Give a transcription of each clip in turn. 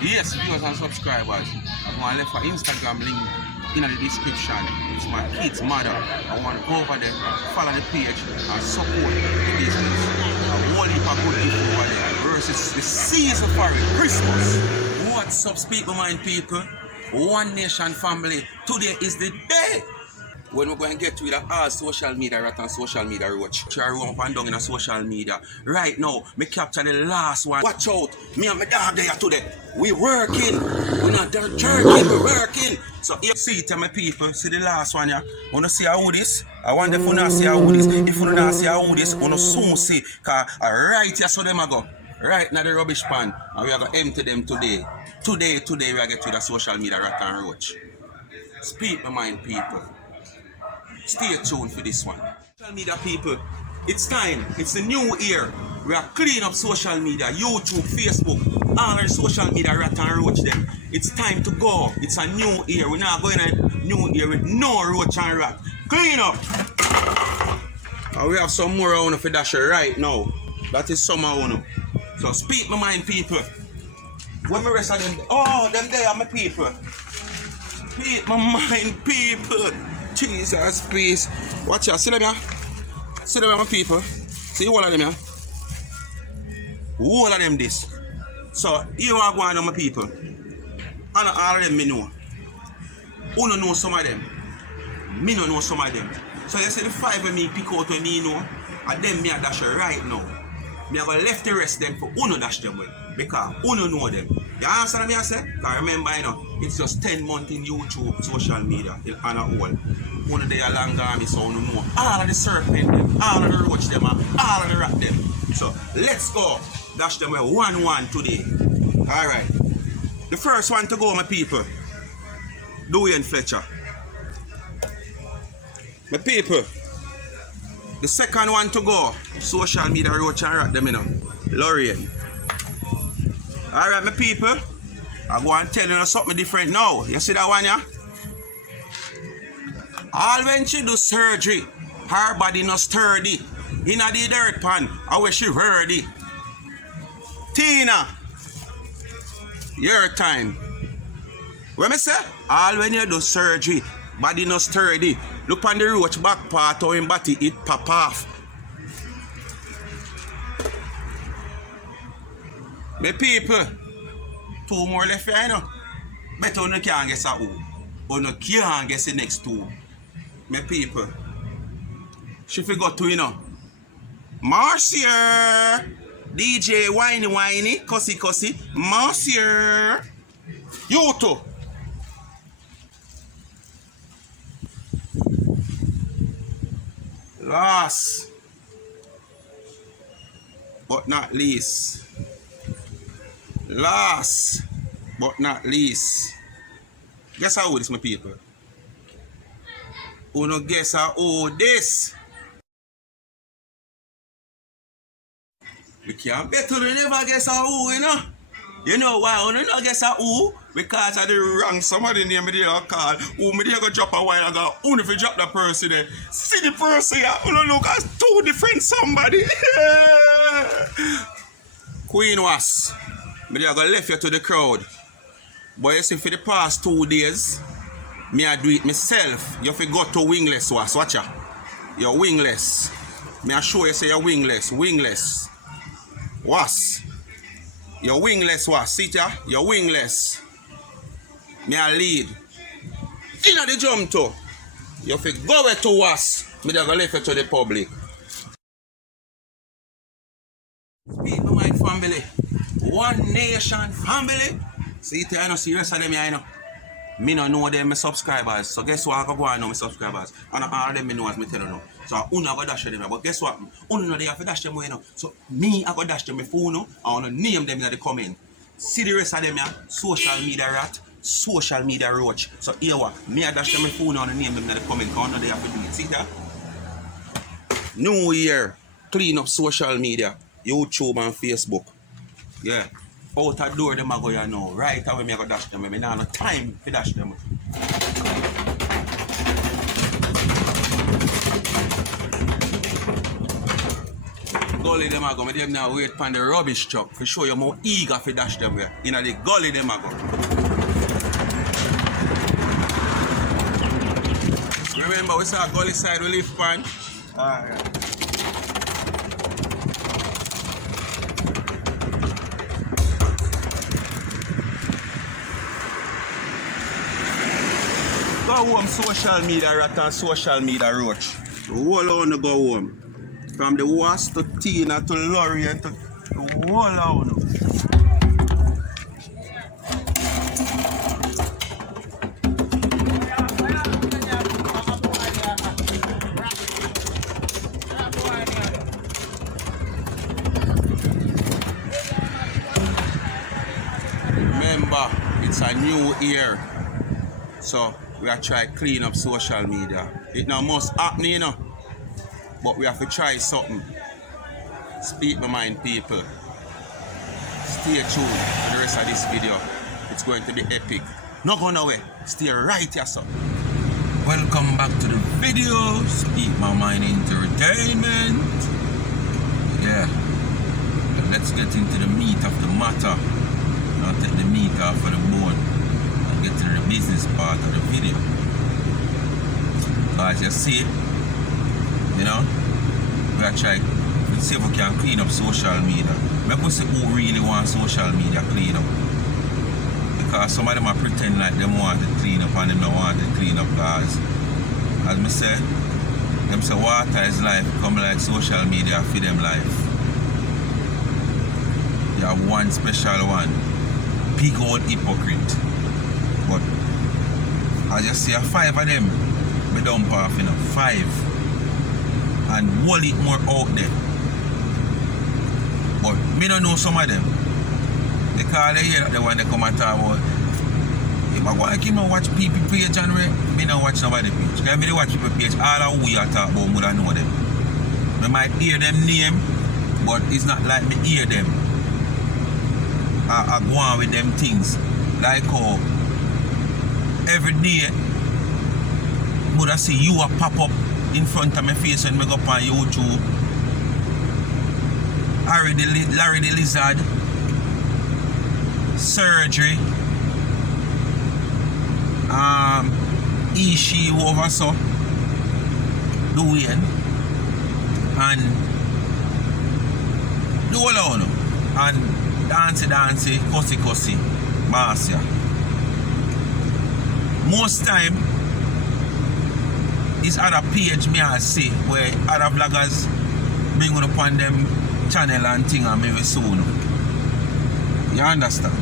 Yes, viewers and subscribers. I want to left an Instagram link in the description. It's my kid's mother. I want to go over there, follow the page, and support the business. A whole heap of good gift over there. Versus the season for it, Christmas. What's up, Speak My Mind people? One Nation family. Today is the day when we're going to get to it all social media rat and social media roach. I run up and down in a social media. Right now, me capture the last one. Watch out, me and my dog there today. We working. We're not done jerking, we're working. So you see it, my people, see the last one here. Yeah? Wanna see how this? I wonder if you not see how this. If you not see how this, wanna soon see. Cause right here so them I go. Right now the rubbish pan. And we are going to empty them today. Today we are going to get to the social media rat and roach. Speak my mind, people. Stay tuned for this one. Social media people, it's time. It's the new year. We are cleaning up social media, YouTube, Facebook, all our social media rat and roach them. It's time to go. It's a new year. We're not going a new year with no roach and rat. Clean up. And we have some more on for dash right now. That is some on. So speak my mind, people. When me rest of them, oh, them there are my people. Speak my mind, people. Jesus, please. Watch out. See them here? See them here, my people? See all of them here? All of them this. So, you are going on my people. And all of them me know. Who don't know some of them? Me don't know some of them. So, you see the five of me pick out when me know. And them me a dash right now. Me a go left the rest them for who no dash them well. Because who no know them. You understand what I say? Because remember, you know, it's just 10 months in YouTube, social media, in Anna Hall. One of the long army, so no know. All of the serpent them, all of the roach them, all of the rat them. So, let's go. Dash them with 1-1 today. Alright. The first one to go, my people. Dwayne Fletcher. My people. The second one to go. Social media roach and rat them, you know. Lorraine. Alright, my people. I go and tell you something different now. You see that one, yeah? All when she do surgery, her body not sturdy. In the dirt pan, I wish she ready. Tina, your time. What me say? All when you do surgery, body not sturdy. Look on the roach back part or in body it pop off. My people, 2 more left here, you know. Better you can't guess a who. Or you can't guess the next 2. My people. She forgot to, you know. Marcia! DJ whiny, cussy. Marcia! You too! Last but not least. Last but not least. Guess how old this, my people? Who no guess how old this? We can't bet you never guess how who, you know? You know why? You don't guess how who? Because of the wrong somebody name me there call. Who me there go drop a while ago. Who if you drop the person there? See the person here. Who don't look as 2 different somebody. Queen was. Me there go left you to the crowd. But you see for the past 2 days, me I do it myself. You have to go to wingless was. Watch ya. You're wingless. Me I show you say you're wingless. Wingless. Was. You're wingless was. See ya? You're wingless. Me I lead. In the jump to. You have to go where to was. Me there go left you to the public. Speak my mind family. One Nation family. See it, I know serious of them, I know. Me no know them, my subscribers. So guess what? I go and know my subscribers. And all of them me know as me tell you now. So I go dash them. But guess what? Uno they have to dash them, you know. So me, I go dash them my phone now. I want to name them in the comment. See the rest of them, yeah? Social media rat, social media roach. So here what? Me, I dash them my phone now and name them in the comment. Because I know they have to do it. See that? New year. Clean up social media. YouTube and Facebook. Yeah. Out the door them I go you know. Right away me I go dash them. I don't have time to dash them. gully them I go. Me them now wait for the rubbish truck to show you more eager for dash them where. In the gully them I go. Remember we saw gully side we live pan? Alright. Go home social media rat and social media roach. All on to go home. From the worst to Tina to Lorien to all on. Remember, it's a new year. So we are trying to clean up social media. It now must happen, you know. But we have to try something. Speak my mind, people. Stay tuned for the rest of this video. It's going to be epic. Not going away. Stay right here, son. Welcome back to the video. Speak my mind entertainment. Yeah. Let's get into the meat of the matter. I'll take the meat off of the bone and get to the business part of the video. So as you see, you know, we are trying to see if we can clean up social media. Make us see who really want social media clean up. Because some of them are pretend like them want it clean up and them don't want it clean up, guys. As me say, them say water is life, come like social media for them life. You have one special one. Big old hypocrite. But I just see 5 of them we dump off, you know, 5. And whole it more out there. But me don't know some of them. Because they hear that the one they come and talk about. If I go like watch people page and me don't watch nobody page. Because if I watch people page, all of we are talk about would know them. Me might hear them name, but it's not like me hear them. I go on with them things. Like how every day would I see you a pop up in front of my face when I go up on YouTube. Larry the Lizard, Surgery, Ishi over so, Dwayne, and the whole one, and Dancey, Cussy, Marcia. Most time, it's other page me I see where other vloggers bring on upon them channel and thing and maybe soon. You understand?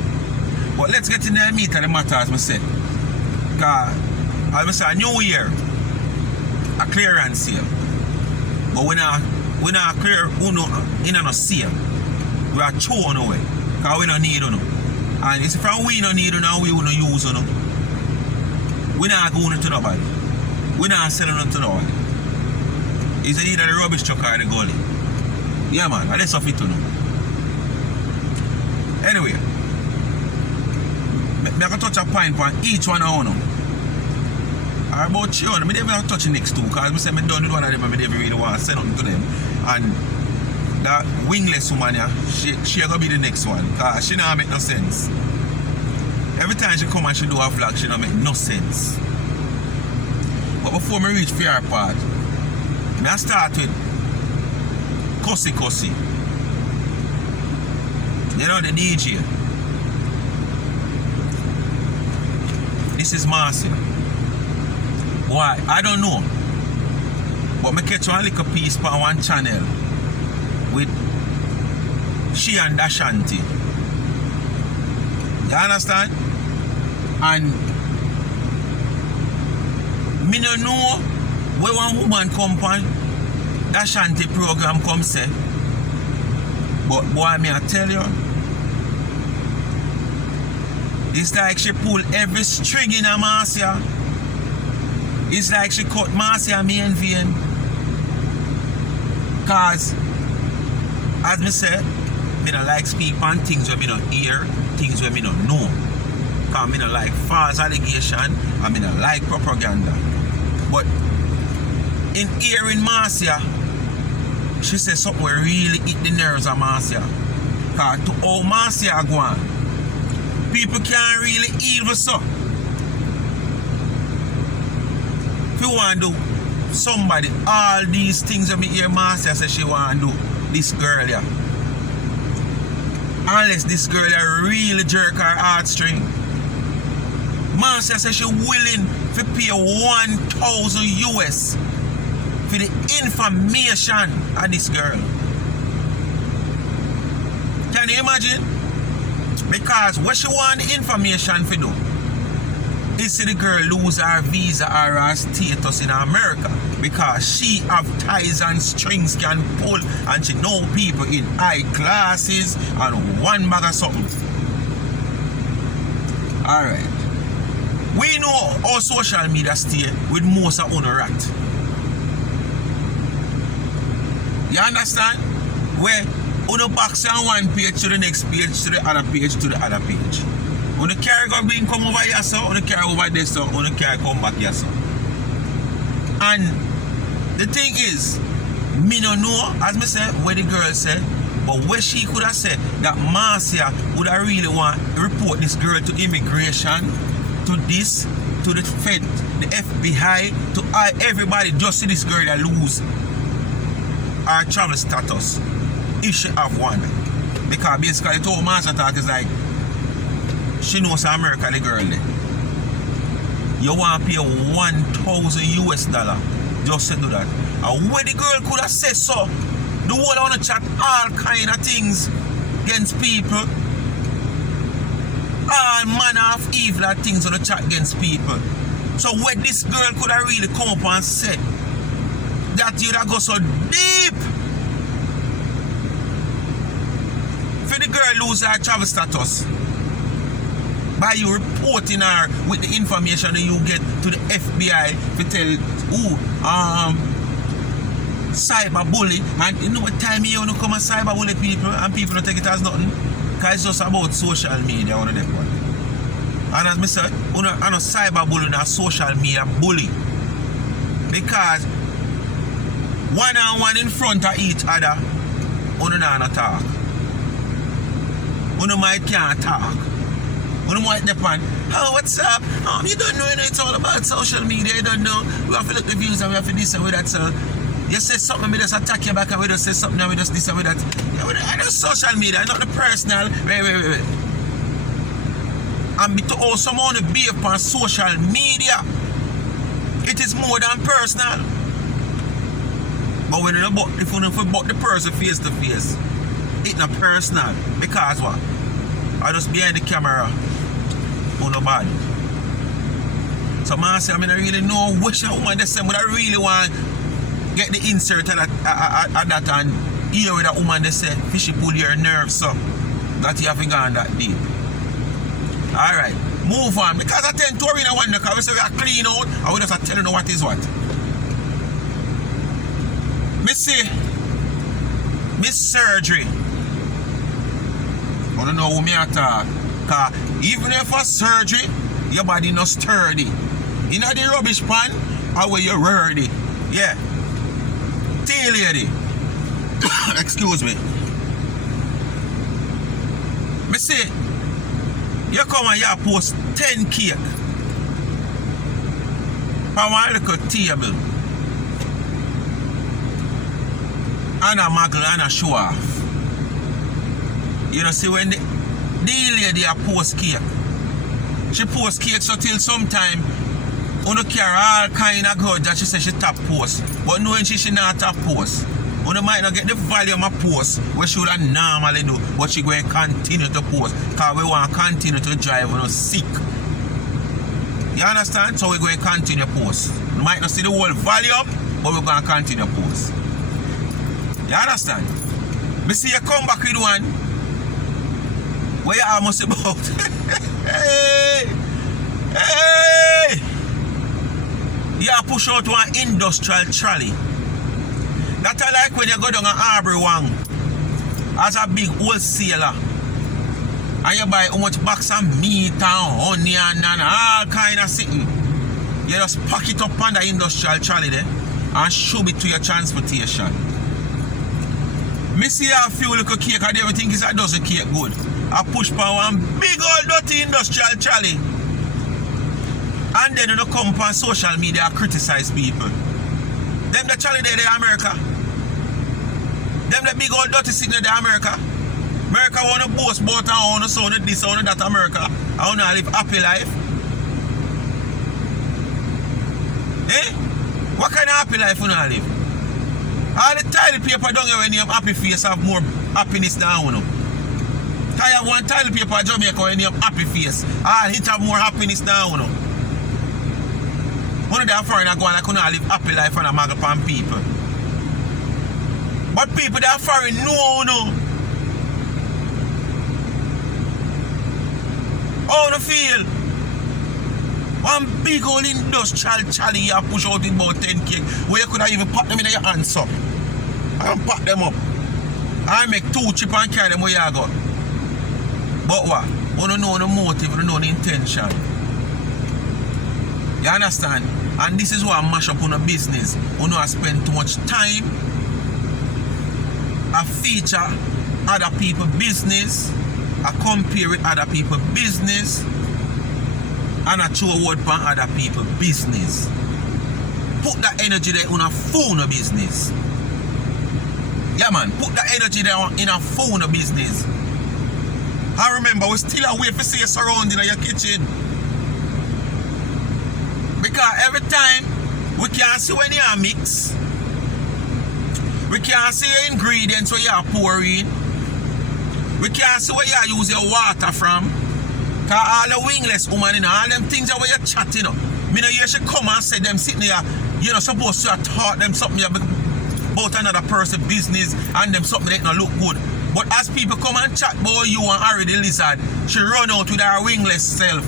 But let's get in the meat of the matter as I said. Because as I say, a new year, a clearance sale. But we not clear uno in a sale. We are thrown away. Because we don't need uno. And it's from we don't need uno, we don't use uno. We not going to nobody. We not selling it to nobody. It's either the rubbish truck or the gully. Yeah man, that's off it to know. Anyway, I can touch a point on each one of them. Or about you, I never touch the next two because I say I done with one of them and I never really want to send something to them. And that wingless woman, yeah, she gonna be the next one because she don't make no sense. Every time she come and she do a vlog, she don't make no sense. But before I reach fair part, I start with Cussy. You know the DJ. This is Marcia. Why? I don't know. But I catch one little piece on one channel with she and Ashanti. You understand? And me don't know where one woman come on that Ashanti program come say. But boy, me I tell you, it's like she pull every string in a Marcia. It's like she cut Marcia main vein. Cause as me said, me don't like speak on things where me don't hear, things where me don't know. Cause me don't like false allegation and me don't like propaganda. But in hearing Marcia, she said something will really hit the nerves of Marcia. Because to all Marcia go on, people can't really evil so. If you want to do somebody, all these things that me hear Marcia say she want to do, this girl here. Unless this girl here really jerk her heartstring. Marcia says she willing to pay 1,000 US for the information of this girl. Can you imagine? Because what she want the information for do is see the girl lose her visa or her status in America because she have ties and strings can pull and she know people in high classes and one bag of something. Alright. We know how social media stay with most of our rat. You understand? Where you box on one page to the next page, to the other page, to the other page. When the car go bring come over here, so when the car over there, so when the car come back here, so. And the thing is, me no know, as me say, what the girl said, but what she could have said that Marcia would have really want to report this girl to immigration, to this, to the Fed, the FBI, to everybody just see this girl that lose her travel status if she have one. Because basically the whole Marcia talk is like she knows America the girl there. You want to pay 1,000 US dollar just to do that. And when the girl could have said so, the world want to chat all kind of things against people. All manner of evil things on the chat against people. So when this girl could have really come up and said that you'd have go so deep for the girl lose her travel status by you reporting her with the information that you get to the FBI to tell cyber bully, and you know what time you want to come and cyber bully people and people don't take it as nothing because it's just about social media one of them one. And as I said, I know cyber bullying and social media bully because one on one in front of each other you don't talk. You might can't talk. You might depend. Oh, what's up? You don't know, it's all about social media. You don't know. We have to look the views and we have to this and with that. So you say something, we just attack you back and we just say something and we just this and with that. Yeah, I know social media, not the personal. Wait. And to also want to be upon social media, it is more than personal. But when you about if you about the person face to face, it's not personal. Because what? I just behind the camera on the body. So man say I mean I really know which woman they say, but I really want get the insert of that and hear with that woman they say fishy pull your nerves so that you haven't gone that deep. Alright, move on. Because I tend to worry in one because we say we are clean out and we just are telling you what is what. Me see Miss Surgery. I don't know who me attack. Cause even if for surgery, your body not sturdy. You know the rubbish pan, how where you ready. Yeah. Tea lady. Excuse me. Me say, you come and you post 10 cake from one little table. And a muggle and a show off. You know, see when the lady a post cake, she post cake so till sometime you don't care all kind of good that she says she top post. But knowing she not top post, you might not get the volume of post what she would normally do, but she going to continue to post because we want to continue to drive when sick. You understand? So we're going to continue post. You might not see the whole volume, but we're going to continue post. You understand? Me see you come back with one where you almost about hey! You push out one industrial trolley. That's like when you go down an Aubrey Wang as a big wholesaler and you buy how much box of meat and onion and all kind of thing. You just pack it up on the industrial trolley there and shove it to your transportation. Me see a few little cake and everything is a dozen cake good. I push for one big old dirty industrial trolley. And then you come on social media and criticize people. Them the trolley there, America. Them the big old dirty signal there, America. America want to boast about and want to sound this, sound that America. I want to live happy life. Eh? What kind of happy life you want to live? All the toilet paper down here when you have happy face have more happiness than you know. I have one toilet paper in Jamaica when you have happy face. All it have more happiness than you know. One of the foreigner go and I couldn't live happy life and a mag upon people. But people that are foreign no. How do you feel? One big old industrial trolley you push out in about 10 cake where you could have even pack them in your hands up. And pack them up. I make 2 chip and carry them where you go. But what? You don't know the motive, you don't know the intention. You understand? And this is why I mash up on a business. You know I spend too much time. I feature other people's business. I compare with other people's business. And I throw a word for other people's business. Put that energy there on a phone business. Yeah man, put that energy there in a phone business. I remember we still away for see a surrounding in your kitchen. Because every time we can see when you are mix. We can see your ingredients where you are pouring. We can see where you use your water from. Because all the wingless woman, you know, all them things that you're chatting, you know. Me know you should come and say them sitting there, you know, supposed to have taught them something about another person's business and them something that don't look good. But as people come and chat about you and Harry the Lizard, she run out with her wingless self.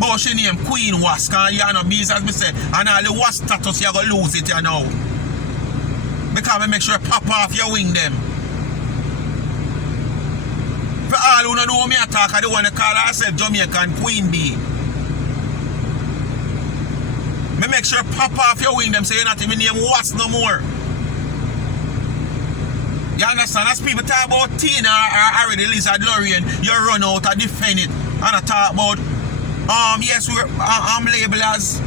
But she name Queen Wasp, and you know, bees as me say, and all the Wasp status you're going to lose it, you know. Because I make sure you pop off your wing them. For all who don't know me attack, I don't want to call herself Jamaican Queen Bee. Me make sure you pop off your wing them so you're not even name Wasp no more. You understand? As people talk about Tina or Harry the Lizard Lorraine, you run out and defend it. And I talk about yes, I'm labeled as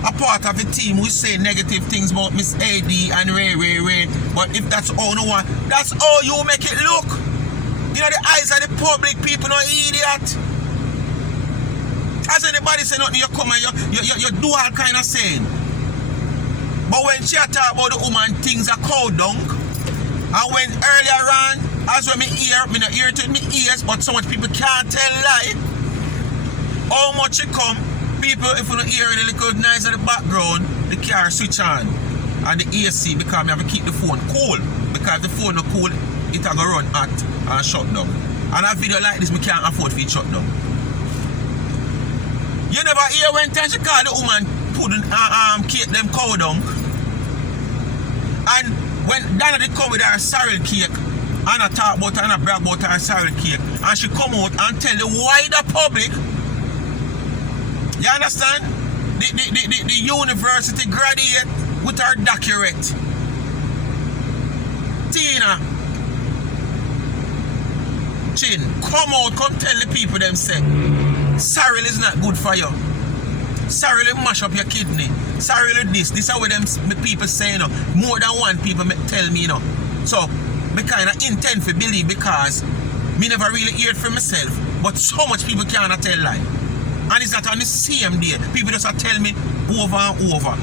a part of the team who say negative things about Miss AD and Ray. But if that's all no one, that's all you make it look. You know, the eyes of the public, people no idiot. As anybody say nothing, you come and you do all kind of saying. But when she talk about the woman, things are cold dung. And when earlier on, as when me not hear it with me ears, but so much people can't tell lie. How much it come, people, if you don't hear the little noise in the background, the car switch on. And the AC, because me have to keep the phone cool. Because if the phone not cool, it will go run hot and shut down. And a video like this, me can't afford to shut down. You never hear when time she call the woman putting cake them cow down. And when Donna did come with her sorrel cake, and I talk about her and I brag about her sorrel cake, and she come out and tell the wider public, you understand? The university graduate with her doctorate. Tina Chin, come out, come tell the people them say, sorrel is not good for you. Sorrel will mash up your kidney. Sorrel will this is what them people say, you know. More than one people tell me, you know. So, me kind of intend to believe because me never really hear it for myself. But so much people cannot tell lie. And it's not on the same day. People just tell me over and over.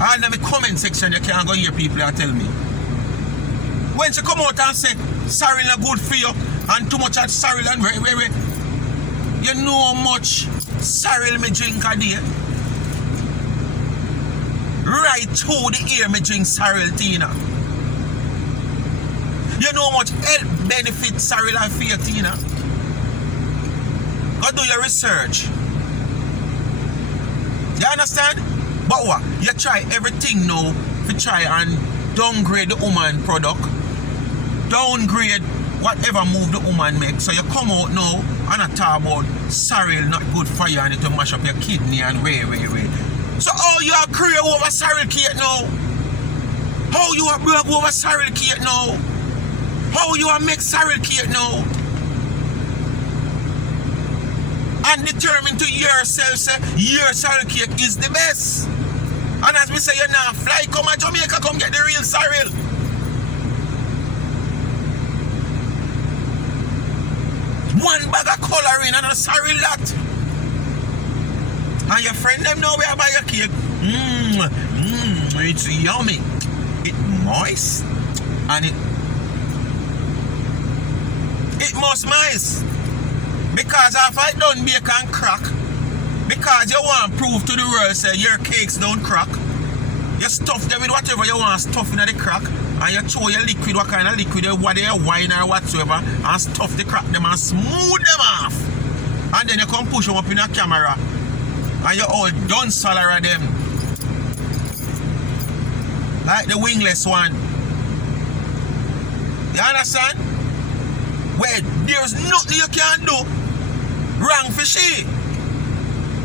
And in the comment section, you can't go hear people that tell me. When she come out and say, sorrel not good for you, and too much of sorrel and very, you know how much sorrel me drink a day? Right through the ear me drink sorrel, Tina. You know how much health benefit sorrel have for you, Tina? Go do your research. You understand? But what? You try everything now to try and downgrade the woman product. Downgrade whatever move the woman makes. So you come out now and I talk about sorrel not good for you and it will mash up your kidney and way. So all you are create over sorrel cake now? How you are broke over sorrel cake now? How you are make sorrel cake now? And determine to yourself, say, your sorrel cake is the best. And as we say, you now fly, come to Jamaica, come get the real sorrel. One bag of coloring and a sorrel that. And your friend them know where I buy your cake. It's yummy. It's moist. And it must moist. Because if I don't bake and crack, because you want to prove to the world say your cakes don't crack, you stuff them with whatever you want to stuff in the crack, and you throw your liquid, what kind of liquid, whether you wine or whatsoever, and stuff the crack them and smooth them off. And then you come push them up in a camera, and you all done salary them. Like the wingless one. You understand? Where there's nothing you can do wrong for she.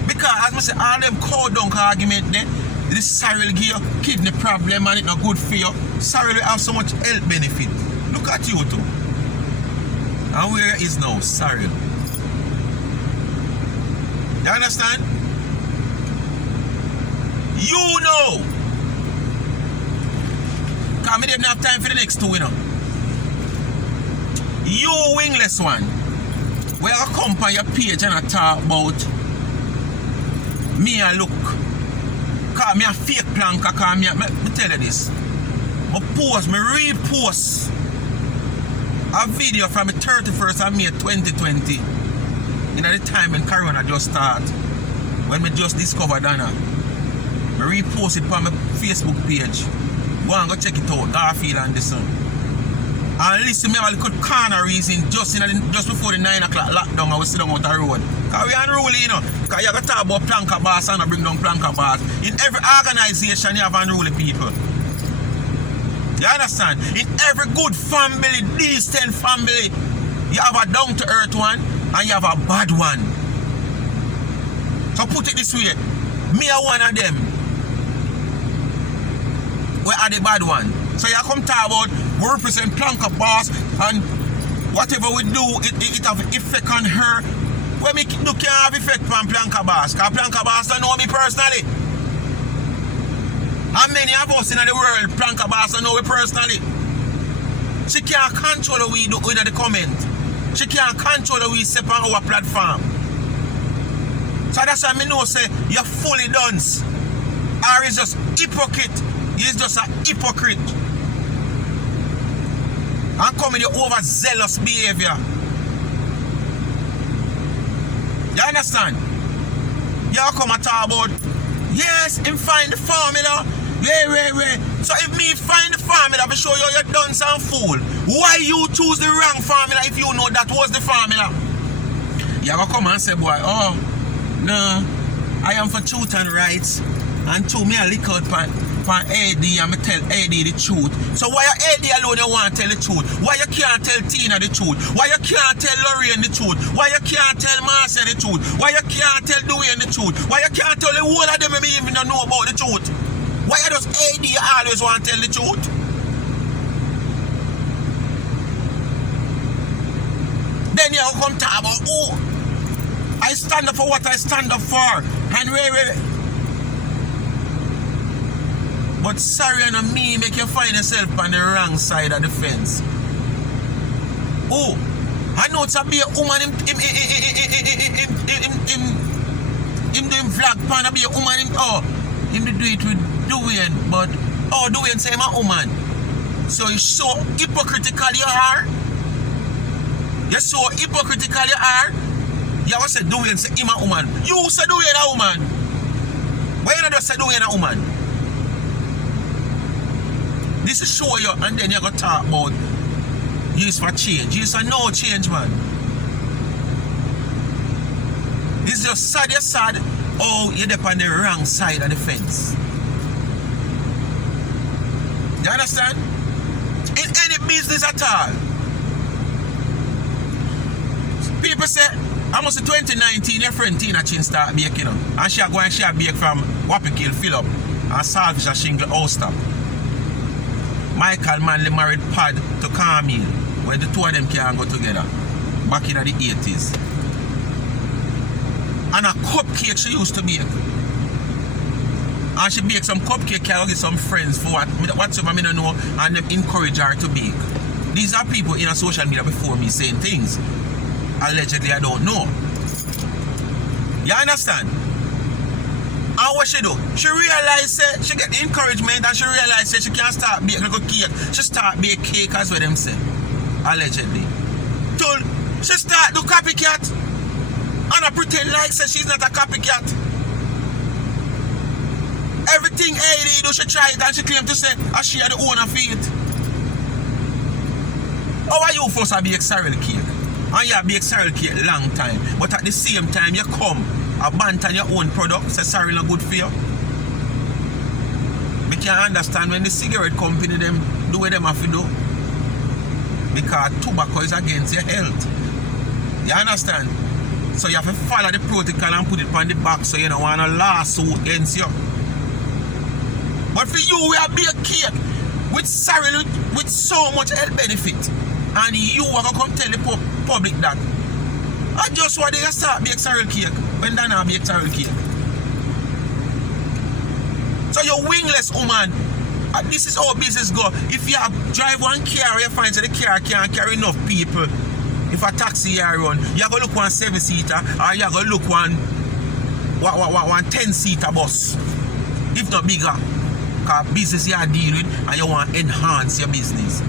Because as I say, all them cow dunk argument there, this sorrel give you kidney problem and it's not good for you. Sorrel will have so much health benefit. Look at you too. And where is now sorrel? You understand? You know. Because I didn't have time for the next two, you know. You wingless one. Where I come on your page and I talk about me and look. Cause me a fake plank, cause me tell you this. I post, me repost a video from the 31st of May 2020. In the time when Corona just started. When me just discovered Dana. Me repost it on my Facebook page. Go and go check it out, Garfield and this one. And listen, me have a little corner reason just before the 9 o'clock lockdown, I was sitting out the road. Because we unruly, you know. Because you have to talk about planker boss and bring down planker boss. In every organization, you have unruly people. You understand? In every good family, decent family, you have a down-to-earth one and you have a bad one. So put it this way, me are one of them. We are the bad one. So you come talk about we represent planker boss and whatever we do, it have effect on her. When me do can't have effect on planker boss, because planker boss don't know me personally. And many of us in the world, planker boss don't know me personally. She can't control what we do in the comment. She can't control what we say on our platform. So that's why I know say you're fully done. Or is just hypocrite. He's just a hypocrite. And come with your overzealous behavior. You understand? You come and talk about, yes, him find the formula. Wait. So if me find the formula, I show you you're done some fool. Why you choose the wrong formula if you know that was the formula? You come and say, boy, oh, no, I am for truth and rights. And to me, I lick out for AD and me tell AD the truth. So why AD alone you want to tell the truth? Why you can't tell Tina the truth? Why you can't tell Lorraine the truth? Why you can't tell Marcia the truth? Why you can't tell Dwayne the truth? Why you can't tell the whole of them even don't know about the truth? Why you just AD always want to tell the truth? Then you come talk about, oh, I stand up for what I stand up for. And wait. But sorry and me make you find yourself on the wrong side of the fence. Oh, I know it's a be a woman him doing vlog pan be a woman him do it with Dwayne, but Dwayne say I'm a woman. So you so hypocritical you are. You're so hypocritical you are. You always say Dwayne say him a woman. You say Dwayne a woman. Why you not just say Dwayne a woman? This is show you and then you're going to talk about use for change. Use for no change, man. This is just sad, you're sad. Oh, you're up on the wrong side of the fence. You understand? In any business at all. People say, I must say 2019, your friend Tina Chin start baking. And she go and she bake from Wappy Kill fill up and salvage a shingle house top. Michael Manley married Pad to Camille, when the two of them can go together, back in the 80s. And a cupcake she used to bake. And she baked some cupcake, can get some friends for whatsoever I don't know, and them encourage her to bake. These are people in a social media before me saying things. Allegedly, I don't know. You understand? And what she do? She realized that she get the encouragement and she realized that she can't start baking like a cake. She start bake cake as what them say. Allegedly. Till she start do copycat. And I pretend like say she's not a copycat. Everything Hailey do, she try it and she claim to say as she had the owner of it. How are you supposed to bake cereal cake? And you bake cereal cake long time. But at the same time you come abandon your own product, say sorry not good for you. We can't understand when the cigarette company them do what them have to do. Because tobacco is against your health. You understand? So you have to follow the protocol and put it on the back so you don't want a lawsuit against you. But for you, we have bake cake with cereal with so much health benefit. And you are going to come tell the public that. I just want to start bake cereal cake when they not bake cereal cake. So you're wingless woman. And this is how business go. If you have drive one car, you find that the car can't carry enough people. If a taxi you run, you go look one 7-seater or you go look one 10-seater bus. If not bigger. Because business you are dealing with and you want to enhance your business.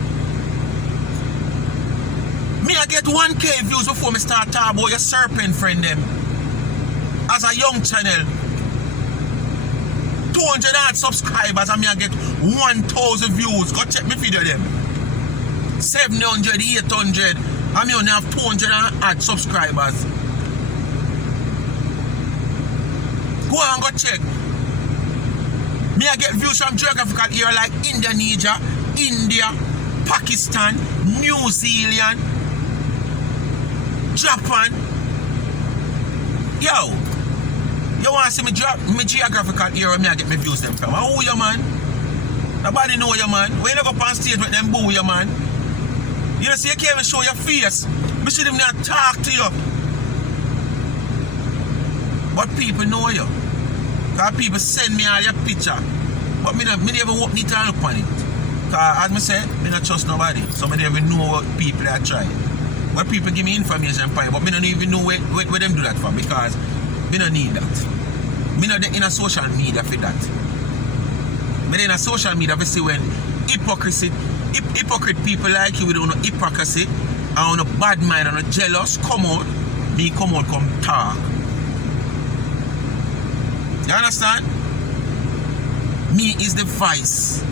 Me I get 1K views before me start talking about your serpent friend them. As a young channel. 200 odd subscribers and me I get 1,000 views. Go check me video them. 700, 800. And me only have 200 odd subscribers. Go and go check. Me I get views from geographical area like Indonesia, India, Pakistan, New Zealand, Japan. Yo, you want to see me geographical area, me I get my views them from. Who you man? Nobody know you man. When you go up on stage with them boo you man. You know see you can't even show your face. Me see them not talk to you. But people know you. Because people send me all your picture. But me never need to look on it. Because as I said, I don't trust nobody. So I never know what people are trying. But people give me information for it, but I don't even know where them do that for. Because I don't need that. I'm not in a social media for that. I'm in a social media for see when hypocrite people like you with no hypocrisy and on a bad mind and a jealous come out, me come out come talk. You understand? Me is the vice.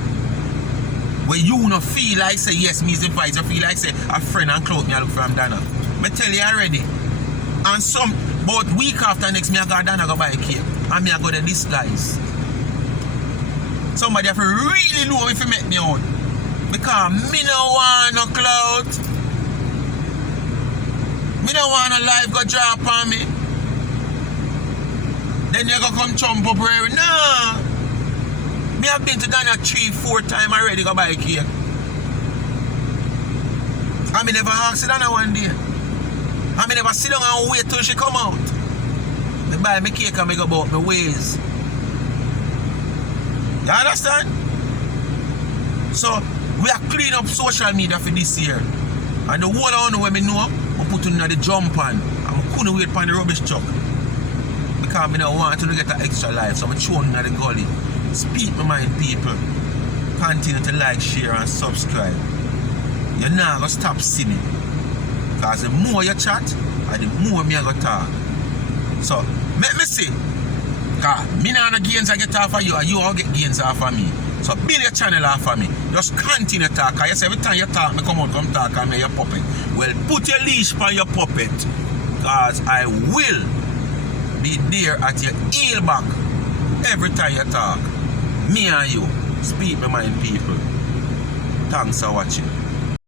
When you no feel like say yes, me is the vice. You feel like say a friend and clout me I look from Dana. I tell you already. And some about week after next me I go Dana go buy a cake. And me I go to disguise. Somebody have to really know if you make me out. Because me no want no clout. Me no want no life go drop on me. Then you go come chump up here. No. Me have been to Ghana 3-4 times already go buy a cake. And me never ask Dana one day. And me never sit down and wait till she come out. Me buy me cake and me go about my ways. You understand? So we are cleaning up social media for this year. And the whole of when me know, I put in the jump on. And I couldn't wait for the rubbish truck. Because I don't want to get an extra life, so I'm throwing in the gully. Speak my mind, people. Continue to like, share, and subscribe. You're not going to stop sinning. Because the more you chat, and the more me I go talk. So, let me see. Because me not have gains I get off of you, and you all get gains off of me. So, build your channel off of me. Just continue to talk. Because every time you talk, me come out, come talk, and me your puppet. Well, put your leash on your puppet. Because I will be there at your heel back every time you talk. Me and you, speak my mind, people. Thanks for watching.